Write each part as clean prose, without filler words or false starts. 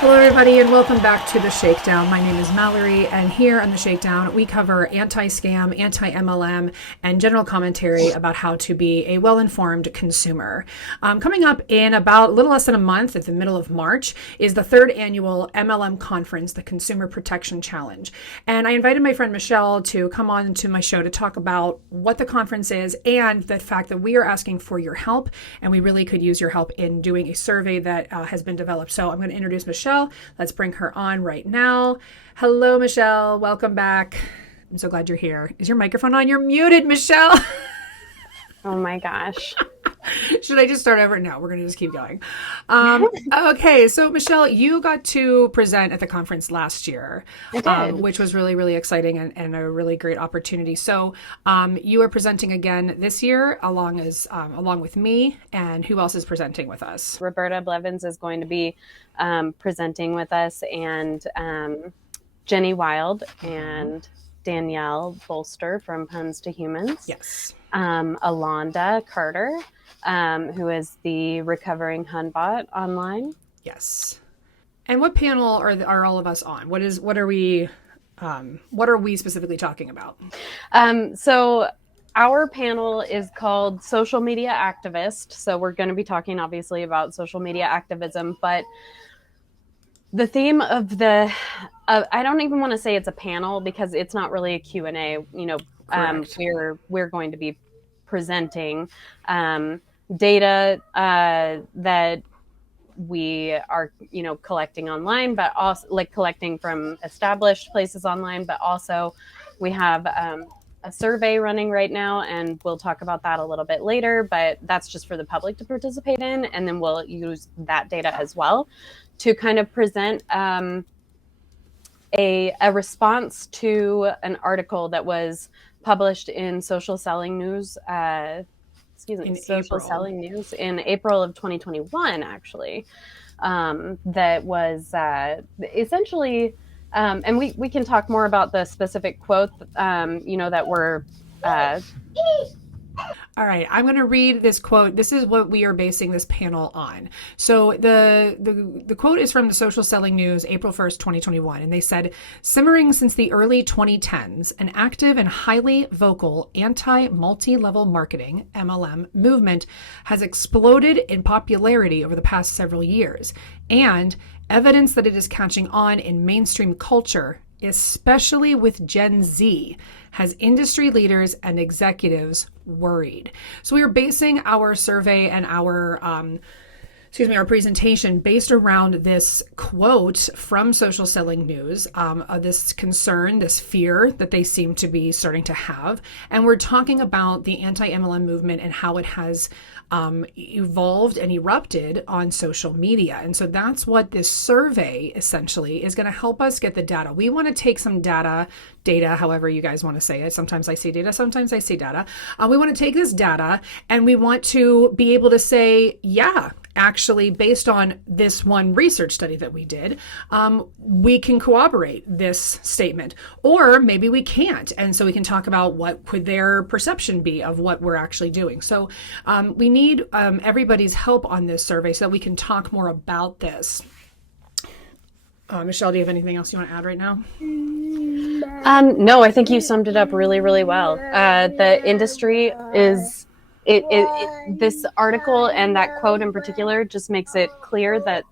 Hello, everybody, and welcome back to The Shakedown. My name is Mallory, and here on The Shakedown, we cover anti-scam, anti-MLM, and general commentary about how to be a well-informed consumer. Coming up in about a little less than a month, at the middle of March, is the third annual MLM conference, the Consumer Protection Challenge. And I invited my friend Michelle to come on to my show to talk about what the conference is and the fact that we are asking for your help, and we really could use your help in doing a survey that has been developed. So I'm going to introduce Michelle. Let's bring her on right now. Hello, Michelle. Welcome back. I'm so glad you're here. Is your microphone on? You're muted, Michelle. Oh my gosh. Should I just start over? No, we're going to just keep going. Okay, so Michelle, you got to present at the conference last year, which was really, really exciting and a really great opportunity. So you are presenting again this year, along with me. And who else is presenting with us? Roberta Blevins is going to be presenting with us, and Jenny Wild and Danielle Bolster from Puns to Humans. Yes. Alonda Carter, who is the recovering Hunbot online. Yes. And what panel are all of us on? What are we specifically talking about? So our panel is called Social Media Activist. So we're going to be talking obviously about social media activism, but the theme of I don't even want to say it's a panel because it's not really a Q&A. We're going to be presenting data that we are, collecting online, but also collecting from established places online, but also we have a survey running right now, and we'll talk about that a little bit later, but that's just for the public to participate in. And then we'll use that data as well to kind of present a response to an article that was published in Social Selling News, Selling News in April of 2021, actually, that was essentially, and we can talk more about the specific quote, that were. All right, I'm going to read this quote. This is what we are basing this panel on. So the quote is from the Social Selling News, April 1st, 2021. And they said, simmering since the early 2010s, an active and highly vocal anti-multi-level marketing, MLM, movement has exploded in popularity over the past several years. And evidence that it is catching on in mainstream culture, especially with Gen Z, has industry leaders and executives worried. So we are basing our survey and our presentation based around this quote from Social Selling News, this concern, this fear that they seem to be starting to have. And we're talking about the anti-MLM movement and how it has evolved and erupted on social media. And so that's what this survey essentially is going to help us get the data. We want to take some data, however you guys want to say it. Sometimes I say data, sometimes I say data. We want to take this data and we want to be able to say, yeah, actually, based on this one research study that we did, we can corroborate this statement, or maybe we can't. And so we can talk about what could their perception be of what we're actually doing. So we need everybody's help on this survey so that we can talk more about this. Michelle, do you have anything else you want to add right now? No, I think you summed it up really, really well. The industry is... this article and that quote in particular just makes it clear that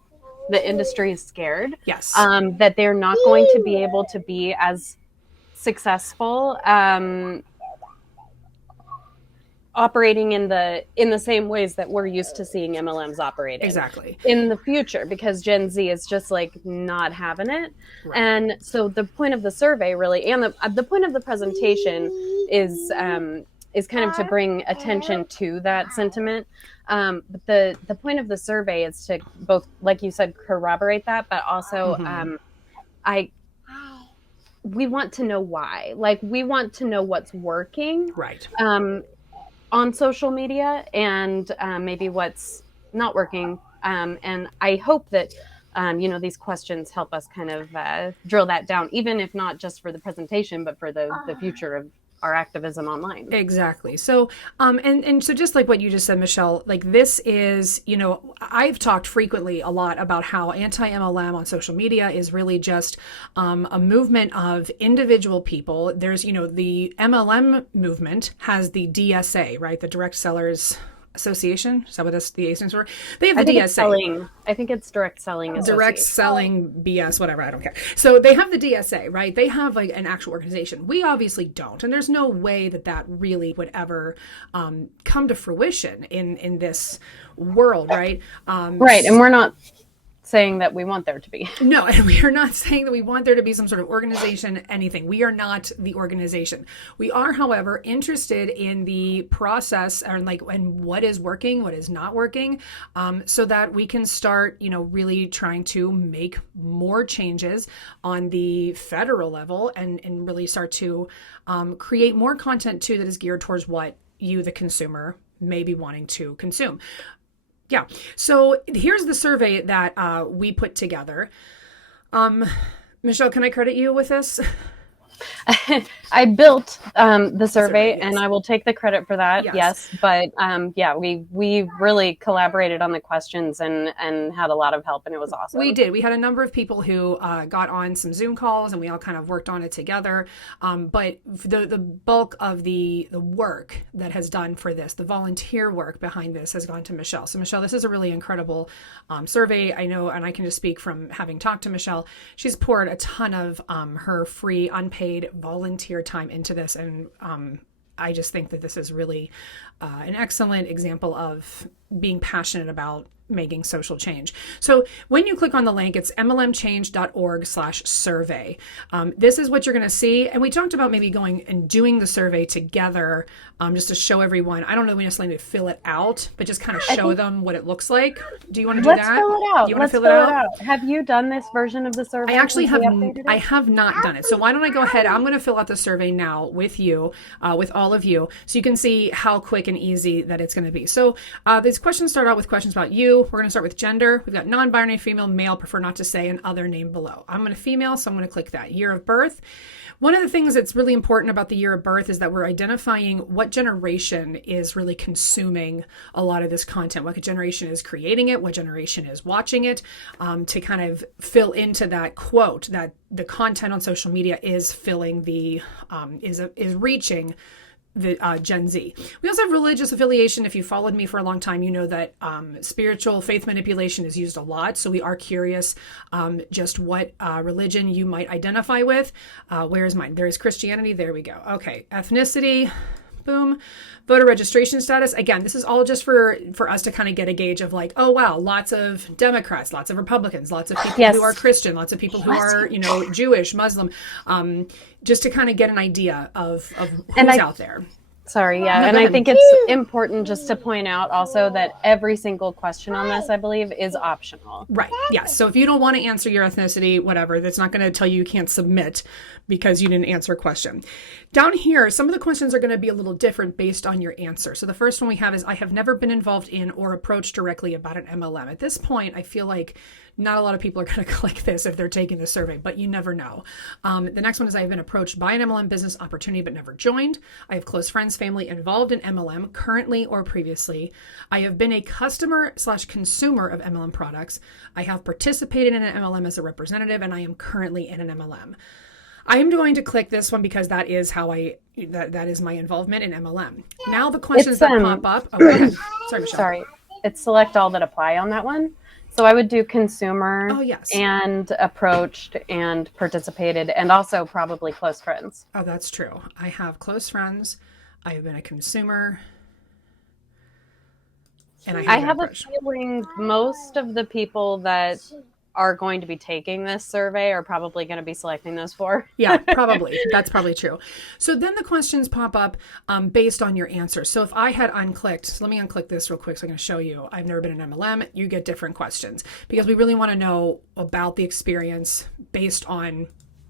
the industry is scared. Yes. That they're not going to be able to be as successful operating in the same ways that we're used to seeing MLMs operating. Exactly. In the future, because Gen Z is just not having it. Right. And so the point of the survey really, and the point of the presentation is kind of to bring attention to that sentiment. But the point of the survey is to both, like you said, corroborate that, but also we want to know why. We want to know what's working. Right. On social media and maybe what's not working. And I hope that these questions help us kind of drill that down, even if not just for the presentation, but for the future of our activism online. Exactly. So, and so just like what you just said, Michelle, like this is, I've talked frequently a lot about how anti-MLM on social media is really just a movement of individual people. There's, the MLM movement has the DSA, right? The Direct Sellers Association. Is that what the A stands for? They have the DSA. I think it's Direct Selling Direct Association. selling BS, whatever, I don't care. So they have the DSA, right? They have like an actual organization. We obviously don't, and there's no way that really would ever come to fruition in this world, right? Right, and we're not saying that we want there to be. No, and we are not saying that we want there to be some sort of organization, anything. We are not the organization. We are, however, interested in the process and what is working, what is not working, so that we can start, really trying to make more changes on the federal level and really start to create more content too that is geared towards what you, the consumer, may be wanting to consume. Yeah. So here's the survey that we put together. Michelle, can I credit you with this? I built the survey, yes. and I will take the credit for that. Yes, but we really collaborated on the questions and had a lot of help, and it was awesome. We did. We had a number of people who got on some Zoom calls, and we all kind of worked on it together. But the bulk of the work that has done for this, the volunteer work behind this, has gone to Michelle. So Michelle, this is a really incredible survey. I know, and I can just speak from having talked to Michelle. She's poured a ton of her free, unpaid volunteer time into this, and I just think that this is really an excellent example of being passionate about making social change. So when you click on the link, it's mlmchange.org/survey. This is what you're going to see. And we talked about maybe going and doing the survey together, just to show everyone. I don't know, we necessarily need to fill it out, but just kind of show them what it looks like. Do you want to do that? Let's fill it out. Do you want to fill it out? Have you done this version of the survey? I actually have not done it. So why don't I go ahead? I'm going to fill out the survey now with you, with all of you, so you can see how quick and easy that it's going to be. So these questions start out with questions about you. We're going to start with gender. We've got non-binary, female, male, prefer not to say, and other name below. I'm going to female, so I'm going to click that. Year of birth. One of the things that's really important about the year of birth is that we're identifying what generation is really consuming a lot of this content, what generation is creating it, what generation is watching it, to kind of fill into that quote that the content on social media is filling the, is reaching the Gen Z. We also have religious affiliation. If you followed me for a long time, you know that spiritual faith manipulation is used a lot. So we are curious just what religion you might identify with. Where is mine? There is Christianity. There we go. Okay. Ethnicity. Boom. Voter registration status. Again, this is all just for us to kind of get a gauge of like, oh, wow, lots of Democrats, lots of Republicans, lots of people who are Christian, lots of people who are, Jewish, Muslim, just to kind of get an idea of who's out there. Sorry, yeah. No, and I think it's important just to point out also that every single question on this, I believe, is optional. Right. Yes. So if you don't want to answer your ethnicity, whatever, that's not going to tell you can't submit because you didn't answer a question. Down here, some of the questions are going to be a little different based on your answer. So the first one we have is, I have never been involved in or approached directly about an MLM. At this point, I feel like not a lot of people are going to click this if they're taking the survey, but you never know. The next one is, I have been approached by an MLM business opportunity but never joined. I have close friends, family involved in MLM currently or previously. I have been a customer/consumer of MLM products. I have participated in an MLM as a representative, and I am currently in an MLM. I am going to click this one because that is how that is my involvement in MLM. Now the questions that pop up. Oh, go ahead. Sorry, Michelle. Sorry. It's select all that apply on that one. So I would do consumer and approached and participated, and also probably close friends. Oh, that's true. I have close friends. I have been a consumer. And I have a feeling most of the people that are going to be taking this survey are probably going to be selecting those four. Yeah, probably. That's probably true. So then the questions pop up based on your answers. So if I had unclicked, so let me unclick this real quick so I can show you. I've never been in MLM. You get different questions because we really want to know about the experience based on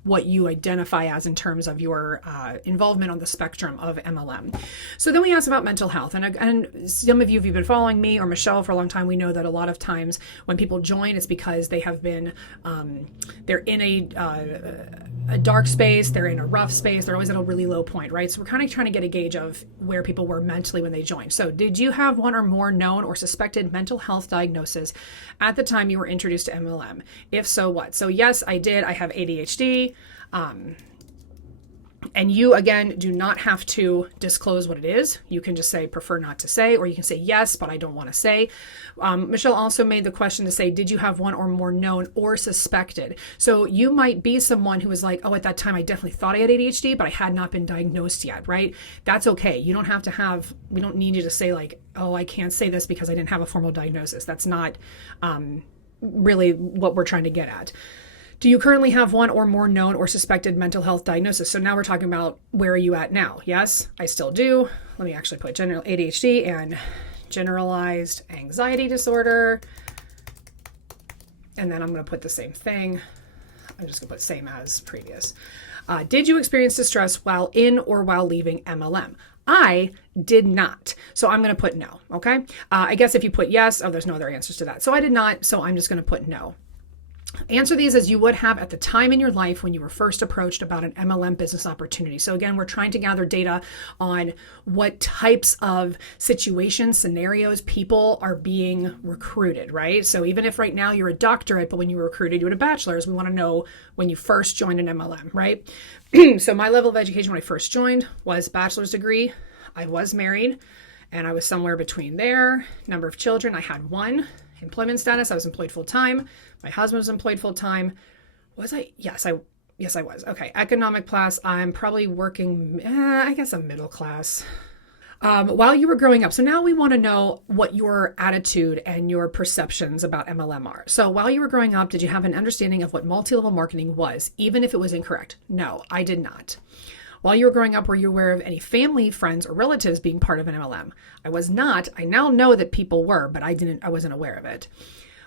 what you identify as in terms of your involvement on the spectrum of MLM. So then we asked about mental health. And some of you, if you've been following me or Michelle for a long time, we know that a lot of times when people join, it's because they have been, they're in a dark space, they're in a rough space, they're always at a really low point, right? So we're kind of trying to get a gauge of where people were mentally when they joined. So did you have one or more known or suspected mental health diagnoses at the time you were introduced to MLM? If so, what? So yes, I did. I have ADHD. And you, again, do not have to disclose what it is. You can just say, prefer not to say, or you can say, yes, but I don't want to say. Michelle also made the question to say, did you have one or more known or suspected? So you might be someone who was like, oh, at that time, I definitely thought I had ADHD, but I had not been diagnosed yet, right? That's okay. You don't have to have, we don't need you to say like, oh, I can't say this because I didn't have a formal diagnosis. That's not really what we're trying to get at. Do you currently have one or more known or suspected mental health diagnosis? So now we're talking about where are you at now? Yes, I still do. Let me actually put general ADHD and generalized anxiety disorder. And then I'm going to put the same thing. I'm just going to put same as previous. Did you experience distress while in or while leaving MLM? I did not. So I'm going to put no. Okay. I guess if you put yes, oh, there's no other answers to that. So I did not. So I'm just going to put no. Answer these as you would have at the time in your life when you were first approached about an MLM business opportunity. So again, we're trying to gather data on what types of situations, scenarios, people are being recruited, right? So even if right now you're a doctorate, but when you were recruited, you had a bachelor's, we want to know when you first joined an MLM, right? So my level of education when I first joined was bachelor's degree. I was married and I was somewhere between there. Number of children, I had one. Employment status, I was employed full-time. My husband was employed full-time. Was I? Yes, I was. Okay. Economic class, I'm probably working, I guess I'm middle class. While you were growing up. So now we want to know what your attitude and your perceptions about MLM are. So while you were growing up, did you have an understanding of what multi-level marketing was, even if it was incorrect? No, I did not. While you were growing up, were you aware of any family, friends, or relatives being part of an MLM? I was not. I now know that people were, but I wasn't aware of it.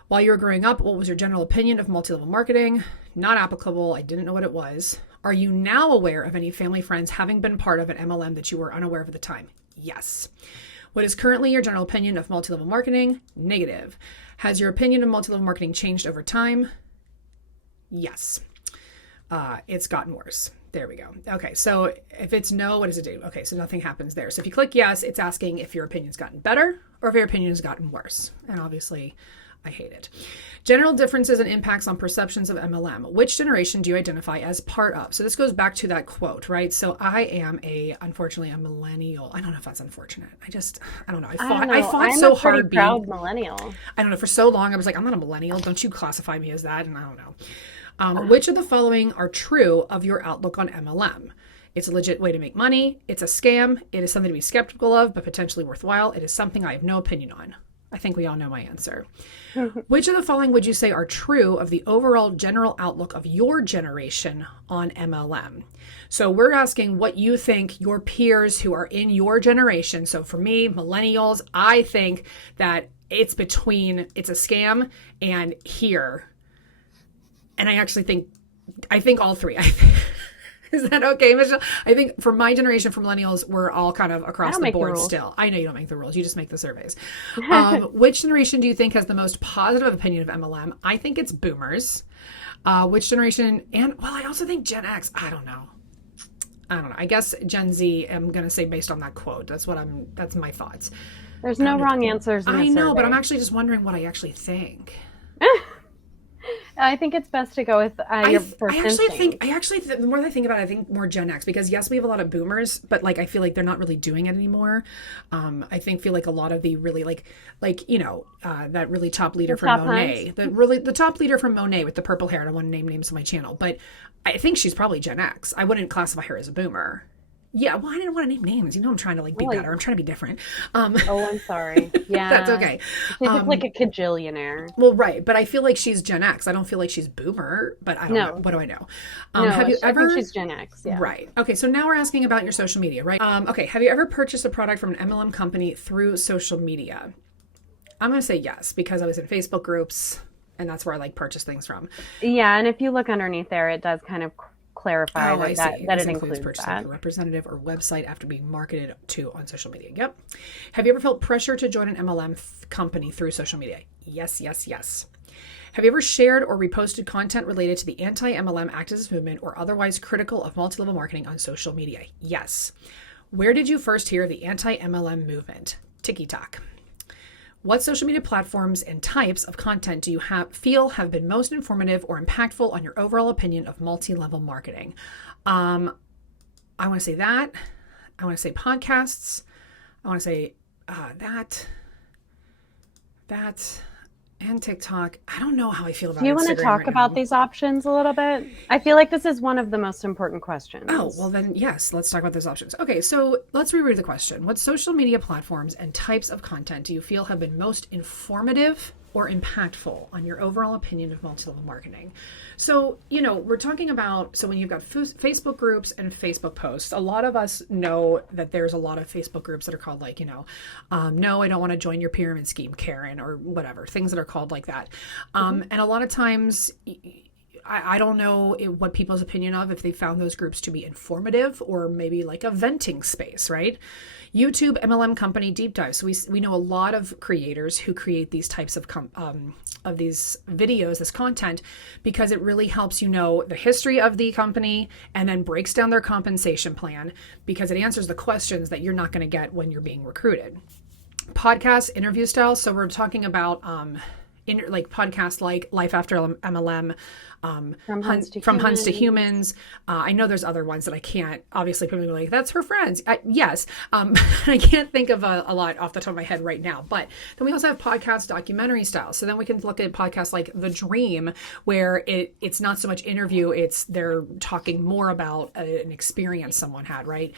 While you were growing up, what was your general opinion of multi-level marketing? Not applicable. I didn't know what it was. Are you now aware of any family, friends having been part of an MLM that you were unaware of at the time? Yes. What is currently your general opinion of multi-level marketing? Negative. Has your opinion of multi-level marketing changed over time? Yes. It's gotten worse. There we go. Okay, so if it's no, what does it do? Okay, so nothing happens there. So if you click yes, it's asking if your opinion's gotten better or if your opinion has gotten worse. And obviously, I hate it. General differences and impacts on perceptions of MLM. Which generation do you identify as part of? So this goes back to that quote, right? So I am unfortunately, a millennial. I don't know if that's unfortunate. I don't know. I fought so hard. I'm a proud millennial. I don't know. For so long, I was like, I'm not a millennial. Don't you classify me as that? And I don't know. Which of the following are true of your outlook on MLM? It's a legit way to make money. It's a scam. It is something to be skeptical of, but potentially worthwhile. It is something I have no opinion on. I think we all know my answer. Which of the following would you say are true of the overall general outlook of your generation on MLM? So we're asking what you think your peers who are in your generation. So for me, millennials, I think that it's a scam and here. And I think all three. Is that okay, Michelle? I think for my generation, for millennials, we're all kind of across the board still. I know you don't make the rules. You just make the surveys. Which generation do you think has the most positive opinion of MLM? I think it's boomers. Which generation? I also think Gen X. I don't know. I guess Gen Z, I'm going to say based on that quote. That's my thoughts. There's no wrong answers in I know, survey. but I'm actually just wondering what I actually think. I think it's best to go with your first instinct. The more I think about it, I think more Gen X, because yes, we have a lot of boomers, but I feel like they're not really doing it anymore. I feel like a lot of the really that really top leader from Monet, the top leader from Monet with the purple hair. I don't want to name names on my channel, but I think she's probably Gen X. I wouldn't classify her as a boomer. Yeah, well, I didn't want to name names. I'm trying to be better. I'm trying to be different. I'm sorry. Yeah, that's okay. She's like a cajillionaire. Well, right, but I feel like she's Gen X. I don't feel like she's boomer, but I don't know. What do I know? I think she's Gen X. Yeah. Right. Okay, so now we're asking about your social media, right? Okay, have you ever purchased a product from an MLM company through social media? I'm going to say yes, because I was in Facebook groups, and that's where I purchase things from. Yeah, and if you look underneath there, it does kind of clarify Oh, I that see. that This it includes includes purchasing that. a representative or website after being marketed to on social media. Yep. Have you ever felt pressure to join an MLM company through social media? Yes, yes, yes. Have you ever shared or reposted content related to the anti-MLM activist movement or otherwise critical of multi-level marketing on social media? Yes. Where did you first hear of the anti-MLM movement? TikTok. What social media platforms and types of content do you feel have been most informative or impactful on your overall opinion of multi-level marketing? I want to say that. I want to say podcasts. I want to say that, and TikTok. I don't know how I feel about Do you want to Instagram talk right about now. these options a little bit? I feel like this is one of the most important questions. Oh, well then, yes, let's talk about those options. Okay, so let's reread the question. What social media platforms and types of content do you feel have been most informative or impactful on your overall opinion of multi-level marketing? So, we're talking about, so when you've got Facebook groups and Facebook posts, a lot of us know that there's a lot of Facebook groups that are called like, no, I don't want to join your pyramid scheme, Karen, or whatever, things that are called like that. And a lot of times, I don't know what people's opinion of if they found those groups to be informative or maybe like a venting space, right? YouTube MLM company deep dive. So we know a lot of creators who create these types of these videos, this content, because it really helps the history of the company and then breaks down their compensation plan because it answers the questions that you're not going to get when you're being recruited. Podcast interview style. So we're talking about podcasts like Life After MLM, From Hunts to Humans. I know there's other ones that I can't, obviously people will be like, that's her friends. Yes. I can't think of a lot off the top of my head right now, but then we also have podcast documentary style. So then we can look at podcasts like The Dream, where it's not so much interview, they're talking more about an experience someone had, right?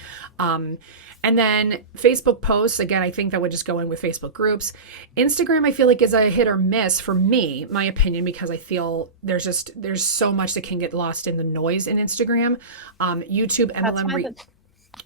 And then Facebook posts, again, I think that would just go in with Facebook groups. Instagram, I feel like is a hit or miss for me, my opinion, because I feel there's so much that can get lost in the noise in Instagram. YouTube, MLM.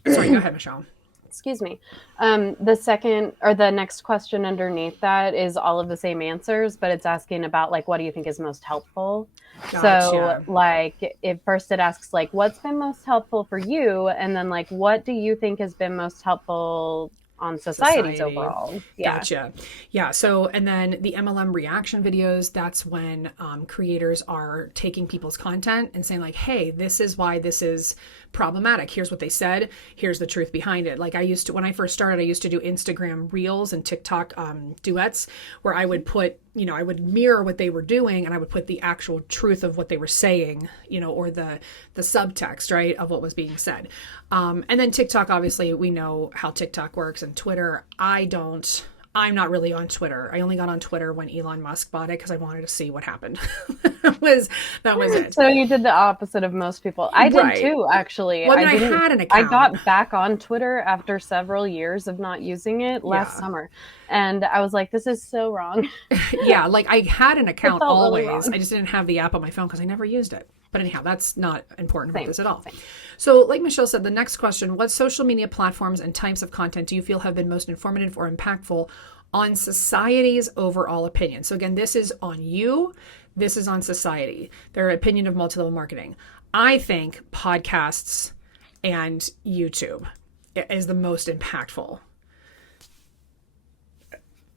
Sorry, go ahead, Michelle. Excuse me. The second or the next question underneath that is all of the same answers, but it's asking about like, what do you think is most helpful? Gotcha. So like first it asks like, what's been most helpful for you? And then like, what do you think has been most helpful on society overall? Yeah. Gotcha. Yeah. So, and then the MLM reaction videos, that's when creators are taking people's content and saying like, hey, this is why this is problematic. Here's what they said. Here's the truth behind it. Like when I first started, I used to do Instagram reels and TikTok duets where I would put, I would mirror what they were doing and I would put the actual truth of what they were saying, or the subtext, right, of what was being said. And then TikTok, obviously we know how TikTok works, and Twitter. I'm not really on Twitter. I only got on Twitter when Elon Musk bought it because I wanted to see what happened. that was it. So you did the opposite of most people. I did too, actually. Well, I had an account. I got back on Twitter after several years of not using it last summer. And I was like, this is so wrong. Yeah, like I had an account always. Really, I just didn't have the app on my phone because I never used it. But anyhow, that's not important about this at all. So like Michelle said, the next question, what social media platforms and types of content do you feel have been most informative or impactful on society's overall opinion? So again, this is on you. This is on society, their opinion of multi-level marketing. I think podcasts and YouTube is the most impactful.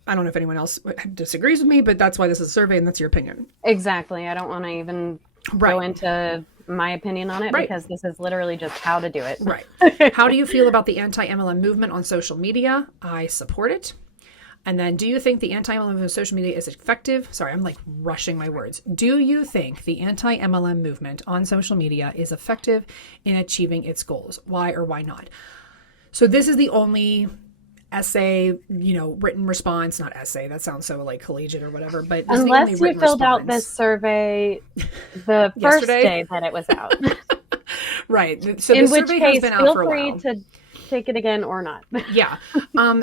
I don't know if anyone else disagrees with me, but that's why this is a survey and that's your opinion. Exactly. I don't want to even go into my opinion on it because this is literally just how to do it. Right. How do you feel about the anti-MLM movement on social media? I support it. And then, do you think the anti-MLM movement on social media is effective? Sorry, I'm like rushing my words. Do you think the anti-MLM movement on social media is effective in achieving its goals? Why or why not? So this is the only essay, written response, not essay. That sounds so like collegiate or whatever, but unless you filled out this survey the first day that it was out. Right. So the survey has been out for a while. Feel free to take it again or not. Yeah.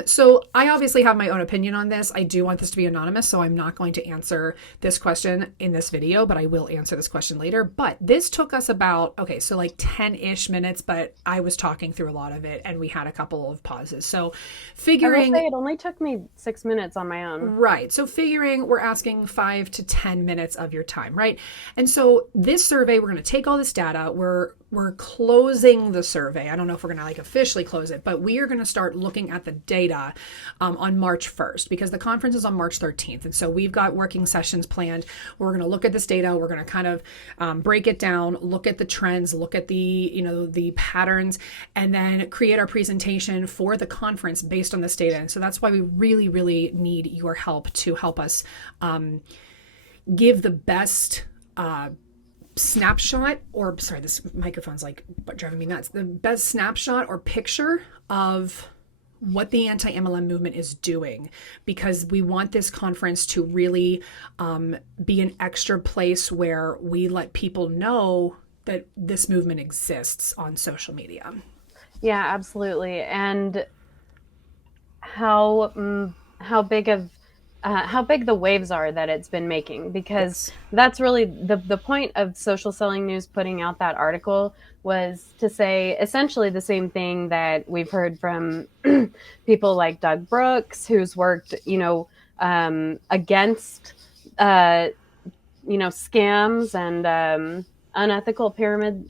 So I obviously have my own opinion on this. I do want this to be anonymous, so I'm not going to answer this question in this video, but I will answer this question later. But this took us about, so like 10-ish minutes, but I was talking through a lot of it and we had a couple of pauses. So figuring... I will say it only took me 6 minutes on my own. Right. So figuring we're asking 5 to 10 minutes of your time, right? And so this survey, we're going to take all this data, we're we're closing the survey. I don't know if we're going to like officially close it, but we are going to start looking at the data on March 1st, because the conference is on March 13th. And so we've got working sessions planned. We're going to look at this data. We're going to kind of break it down, look at the trends, look at the patterns, and then create our presentation for the conference based on this data. And so that's why we really, really need your help to help us give the best snapshot, or sorry, this microphone's like driving me nuts, the best snapshot or picture of what the anti-MLM movement is doing, because we want this conference to really be an extra place where we let people know that this movement exists on social media. Yeah, absolutely. And how big the waves are that it's been making, because Yes. that's really the point of Social Selling News putting out that article, was to say essentially the same thing that we've heard from people like Doug Brooks, who's worked, against, scams and unethical pyramid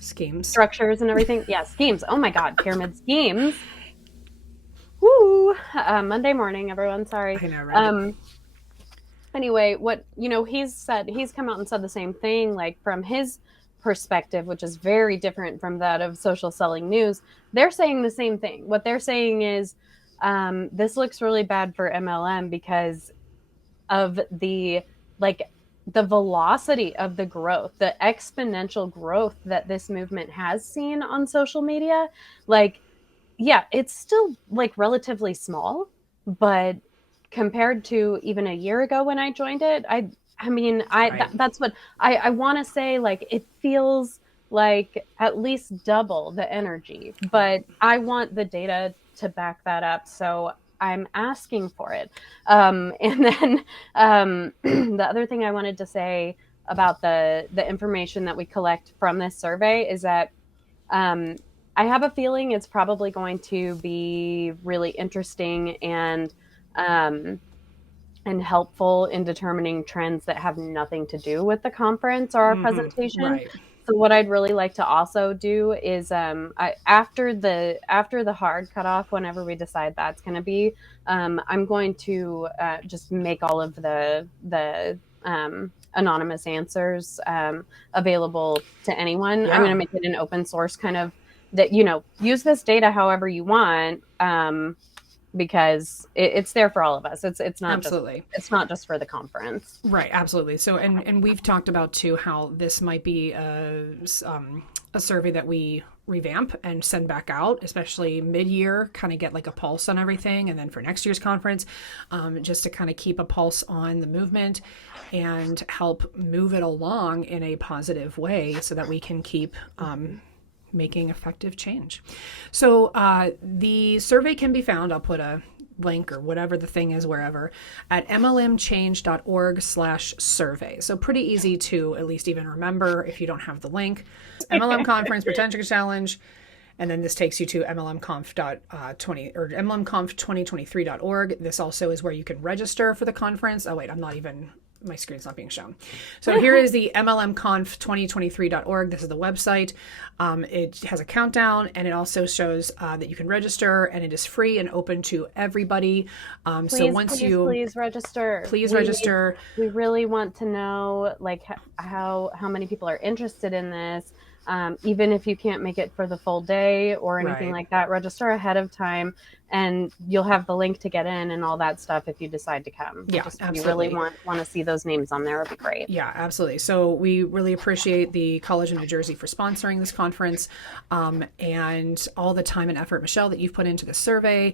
Schemes. structures and everything. Yeah, schemes. Oh my God, pyramid schemes. Woo! Monday morning, everyone. Sorry. I know, right? Anyway, what he's come out and said the same thing, like from his perspective, which is very different from that of Social Selling News. They're saying the same thing. What they're saying is, this looks really bad for MLM because of the velocity of the growth, the exponential growth that this movement has seen on social media. Like, yeah, it's still like relatively small, but compared to even a year ago when I joined it, I mean, Right. that's what I want to say. Like, it feels like at least double the energy, but Right. I want the data to back that up. So I'm asking for it. And then the other thing I wanted to say about the information that we collect from this survey is that I have a feeling it's probably going to be really interesting um, and helpful in determining trends that have nothing to do with the conference or our presentation. Right. So what I'd really like to also do is, after the hard cutoff, whenever we decide that's going to be, I'm going to just make all of the anonymous answers available to anyone. I'm going to Yeah. make it an open source kind of, that use this data however you want, because it's there for all of us. It's not Absolutely. just for the conference. Right, absolutely. So, and we've talked about too how this might be a survey that we revamp and send back out, especially mid-year, kind of get like a pulse on everything, and then for next year's conference, just to kind of keep a pulse on the movement and help move it along in a positive way, so that we can keep making effective change. So the survey can be found, I'll put a link or whatever the thing is wherever, at mlmchange.org/survey. So pretty easy to at least even remember if you don't have the link. MLM Conference Potential Challenge, and then this takes you to mlmconf.20 or mlmconf2023.org. This also is where you can register for the conference. Oh wait, my screen's not being shown. So here is the mlmconf2023.org. This is the website. It has a countdown, and it also shows that you can register, and it is free and open to everybody. Please register. Please register. We really want to know like how many people are interested in this. Even if you can't make it for the full day or anything like that, register ahead of time, and you'll have the link to get in and all that stuff if you decide to come. Yeah, If you absolutely. really want to see those names on there, it'd be great. Yeah, absolutely. So we really appreciate the College of New Jersey for sponsoring this conference, and all the time and effort, Michelle, that you've put into the survey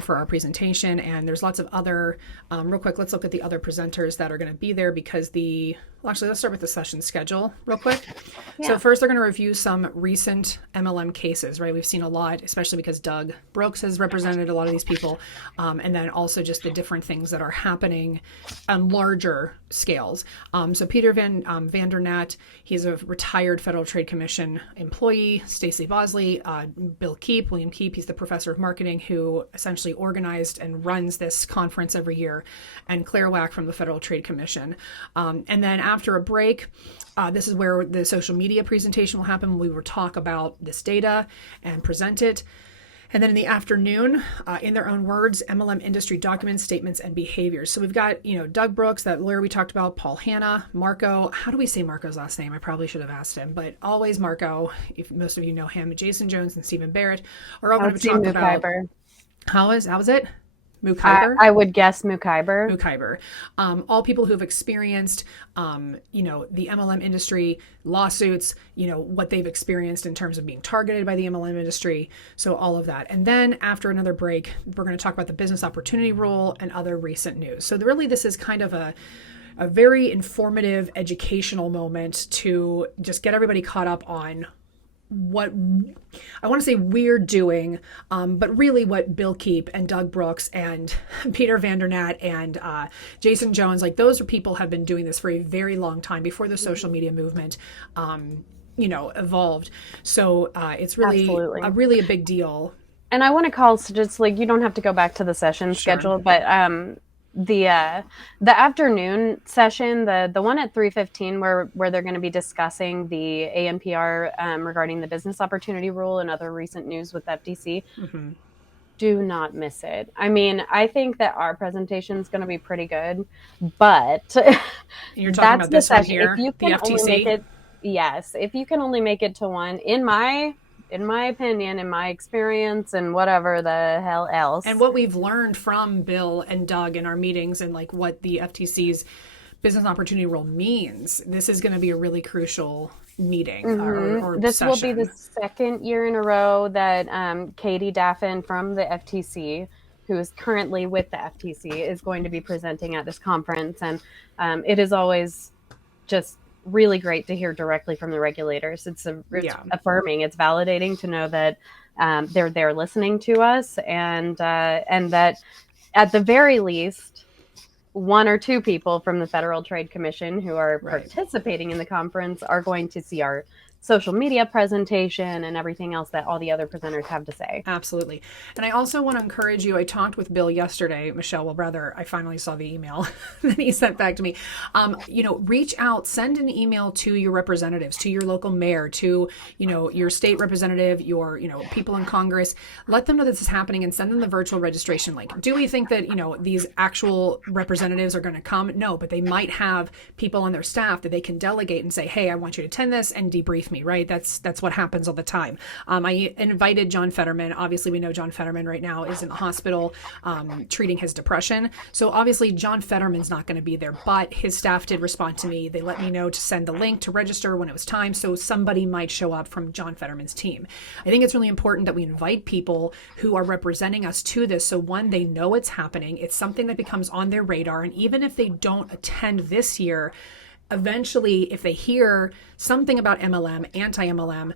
for our presentation. And there's lots of other, real quick, let's look at the other presenters that are going to be there, because let's start with the session schedule real quick. Yeah. So first, they're going to review some recent MLM cases, right? We've seen a lot, especially because Doug Brooks has represented represented, a lot of these people, and then also just the different things that are happening on larger scales. So Peter Vandernat, he's a retired Federal Trade Commission employee. Stacey Bosley, William Keep, he's the professor of marketing who essentially organized and runs this conference every year, and Claire Wack from the Federal Trade Commission. And then after a break, this is where the social media presentation will happen. We will talk about this data and present it. And then in the afternoon, in their own words, MLM industry documents, statements, and behaviors. So we've got, Doug Brooks, that lawyer we talked about, Paul Hanna, Marco. How do we say Marco's last name? I probably should have asked him, but always Marco, if most of you know him, Jason Jones and Stephen Barrett are all going to be talking about. How is it? Mukhiber? I would guess Mukhiber. Mukhiber. All people who have experienced, the MLM industry, lawsuits, what they've experienced in terms of being targeted by the MLM industry. So all of that. And then after another break, we're going to talk about the business opportunity rule and other recent news. So really this is kind of a very informative, educational moment to just get everybody caught up on what I want to say we're doing, but really what Bill Keep and Doug Brooks and Peter Vandernat and Jason Jones, like those are people have been doing this for a very long time before the social media movement, evolved. So it's really a big deal. And I want to call, so just like, you don't have to go back to the session schedule, but the afternoon session, the one at 3:15 where they're going to be discussing the ANPR regarding the business opportunity rule and other recent news with FTC. Mm-hmm. Do not miss it. I mean, I think that our presentation is going to be pretty good, but you're talking about this one here, if you can the FTC. Only make it, yes, if you can only make it to one, in my opinion, in my experience, and whatever the hell else. And what we've learned from Bill and Doug in our meetings and like what the FTC's business opportunity rule means, this is going to be a really crucial meeting. Mm-hmm. or this session. Will be the second year in a row that Katie Daffin from the FTC, who is currently with the FTC, is going to be presenting at this conference. And it is always just really great to hear directly from the regulators. It's affirming, it's validating to know that they're there listening to us, and that at the very least, one or two people from the Federal Trade Commission who are participating in the conference are going to see our social media presentation and everything else that all the other presenters have to say. Absolutely. And I also want to encourage you, I talked with Bill yesterday, Michelle, well, rather, I finally saw the email that he sent back to me. Reach out, send an email to your representatives, to your local mayor, to, your state representative, your, people in Congress. Let them know this is happening and send them the virtual registration link. Do we think that, these actual representatives are going to come? No, but they might have people on their staff that they can delegate and say, hey, I want you to attend this and debrief me, right? That's what happens all the time. I invited John Fetterman. Obviously, we know John Fetterman right now is in the hospital treating his depression. So obviously, John Fetterman's not going to be there, but his staff did respond to me. They let me know to send the link to register when it was time. So somebody might show up from John Fetterman's team. I think it's really important that we invite people who are representing us to this. So one, they know it's happening. It's something that becomes on their radar. And even if they don't attend this year, eventually, if they hear something about MLM, anti-MLM,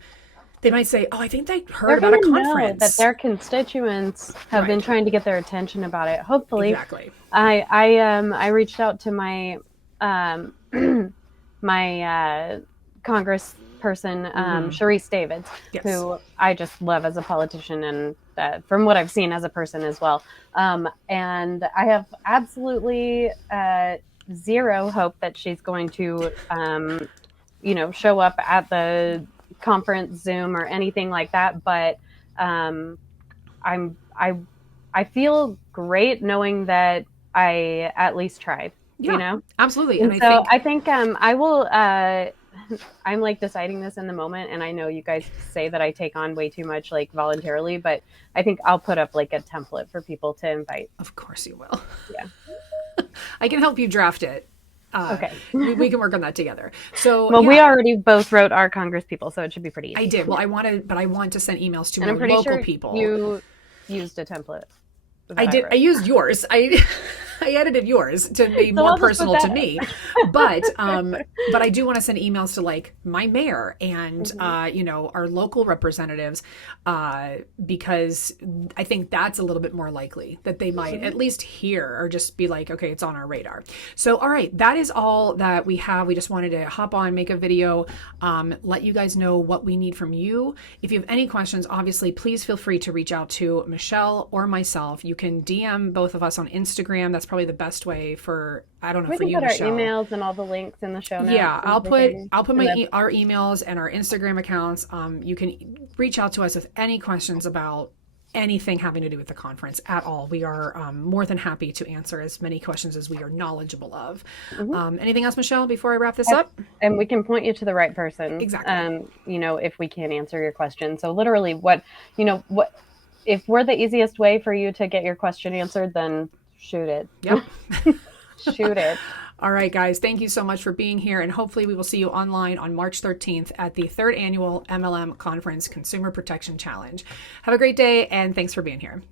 they might say, oh, I think they heard about a conference. Know that their constituents have been trying to get their attention about it. Hopefully. Exactly. I reached out to my my congressperson, Sharice Davids, who I just love as a politician and from what I've seen as a person as well. And I have absolutely zero hope that she's going to, show up at the conference Zoom or anything like that. But I feel great knowing that I at least tried. Yeah, absolutely. And so I think I will. I'm like deciding this in the moment, and I know you guys say that I take on way too much, like voluntarily, but I think I'll put up like a template for people to invite. Of course you will. Yeah. I can help you draft it. Okay. we can work on that together. So, we already both wrote our Congress people, so it should be pretty easy. I did. Well, I want to send emails to and more local people. You used a template. I did. I used yours. I edited yours to be So more I'll just put personal to that. me, but I do want to send emails to like my mayor and Mhm. our local representatives, because I think that's a little bit more likely that they might at Mhm. least hear or just be like, okay, it's on our radar. So all right, that is all that we have. We just wanted to hop on, make a video, let you guys know what we need from you. If you have any questions, obviously, please feel free to reach out to Michelle or myself. You can DM both of us on Instagram. That's probably the best way for, I don't know, We for can you, put our Michelle. emails and all the links in the show notes Yeah, and everything. I'll put And my then, our emails and our Instagram accounts. You can reach out to us with any questions about anything having to do with the conference at all. We are more than happy to answer as many questions as we are knowledgeable of. mhm. Anything else, Michelle, before I wrap this up? And we can point you to the right person, Exactly. if we can't answer your question. So literally what if we're the easiest way for you to get your question answered, then shoot it. Yep. Shoot it. All right, guys, thank you so much for being here. And hopefully, we will see you online on March 13th at the third annual MLM Conference Consumer Protection Challenge. Have a great day, and thanks for being here.